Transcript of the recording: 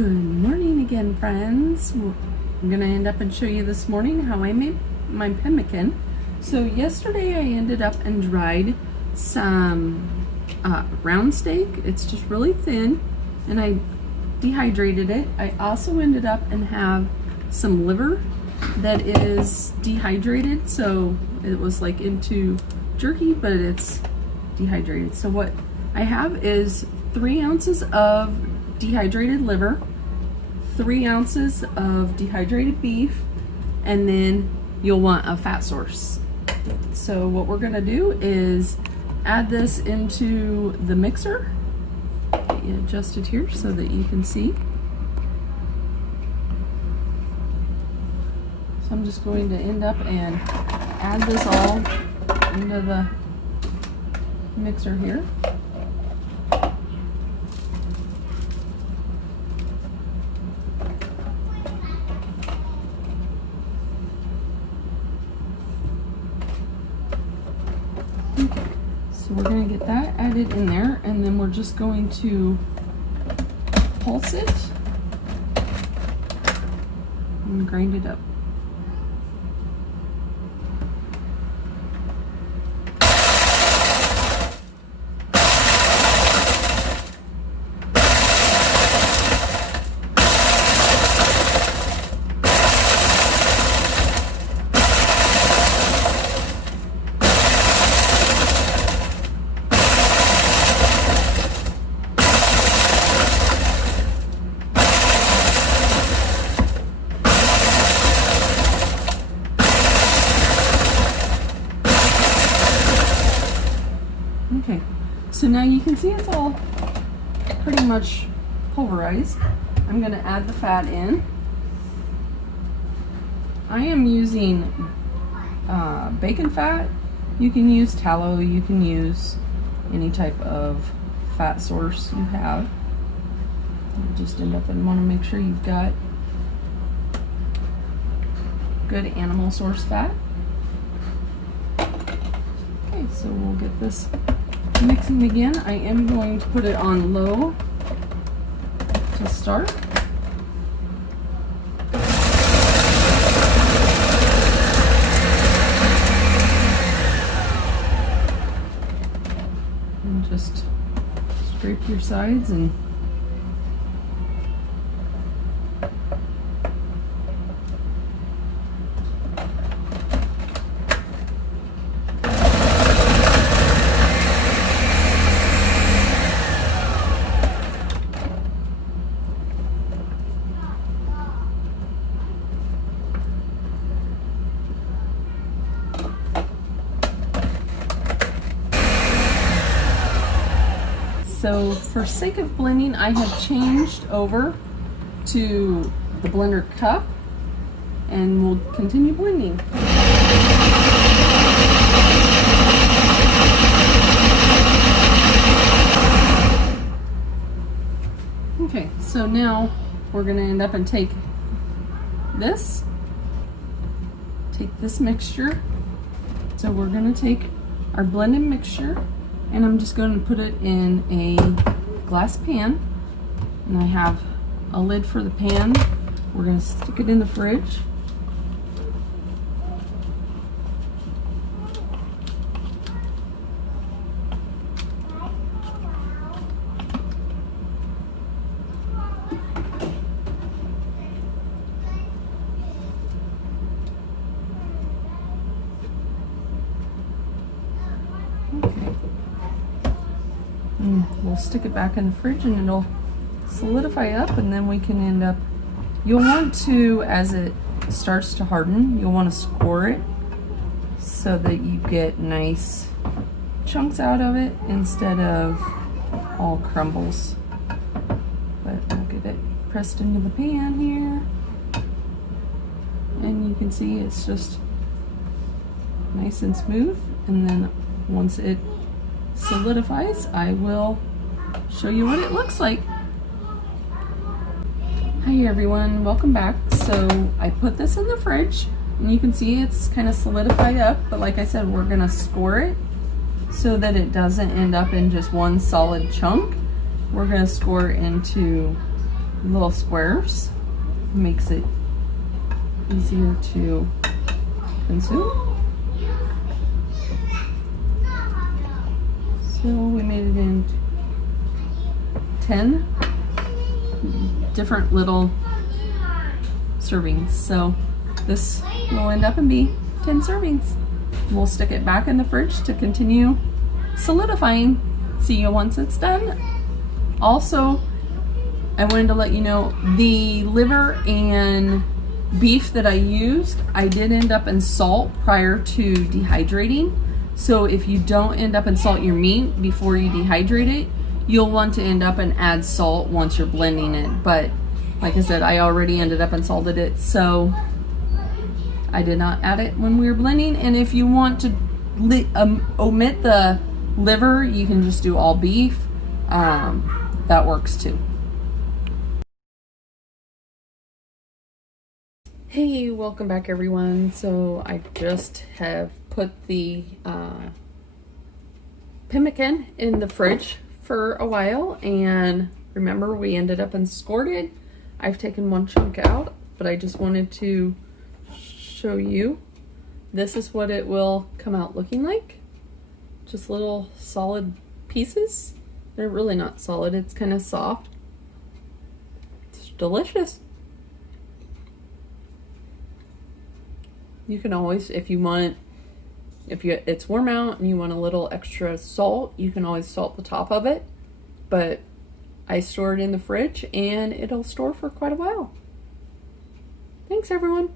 Good morning again, friends. I'm gonna end up and show you this morning how I made my pemmican. So yesterday I ended up and dried some round steak. It's just really thin, and I dehydrated it. I also ended up and have some liver that is dehydrated, so it was like into jerky, but it's dehydrated. So what I have is 3 ounces of dehydrated liver, 3 ounces of dehydrated beef, and then you'll want a fat source. So what we're gonna do is add this into the mixer. Get you adjusted here so that you can see. So I'm just going to end up and add this all into the mixer here. So we're going to get that added in there, and then we're just going to pulse it and grind it up. Okay, so now you can see it's all pretty much pulverized. I'm going to add the fat in. I am using bacon fat. You can use tallow, you can use any type of fat source you have. You just end up and want to make sure you've got good animal source fat. Okay, so we'll get this mixing again. I am going to put it on low to start. And just scrape your sides and so for sake of blending, I have changed over to the blender cup, and we'll continue blending. Okay, so now we're going to end up and take this mixture. So we're going to take our blended mixture, and I'm just going to put it in a glass pan, and I have a lid for the pan. We're going to stick it in the fridge. We'll stick it back in the fridge and it'll solidify up, and then we can end up, you'll want to, as it starts to harden, you'll want to score it so that you get nice chunks out of it instead of all crumbles. But I'll get it pressed into the pan here, and you can see it's just nice and smooth. And then once it solidifies, I will show you what it looks like. Hi everyone, welcome back. So I put this in the fridge, and you can see it's kind of solidified up, but like I said, we're gonna score it so that it doesn't end up in just one solid chunk. We're gonna score it into little squares. Makes it easier to consume. So we made it in 10 different little servings. So this will end up and be 10 servings. We'll stick it back in the fridge to continue solidifying. See you once it's done. Also, I wanted to let you know the liver and beef that I used, I did end up in salt prior to dehydrating. So if you don't end up and salt your meat before you dehydrate it, you'll want to end up and add salt once you're blending it. But like I said, I already ended up and salted it, so I did not add it when we were blending. And if you want to omit the liver, you can just do all beef. That works too. Hey, welcome back everyone. So I just have put the pemmican in the fridge for a while, and remember we ended up and scored it. I've taken one chunk out, but I just wanted to show you. This is what it will come out looking like. Just little solid pieces. They're really not solid, it's kind of soft. It's delicious. You can always, if you want, it's warm out and you want a little extra salt, you can always salt the top of it. But I store it in the fridge and it'll store for quite a while. Thanks everyone.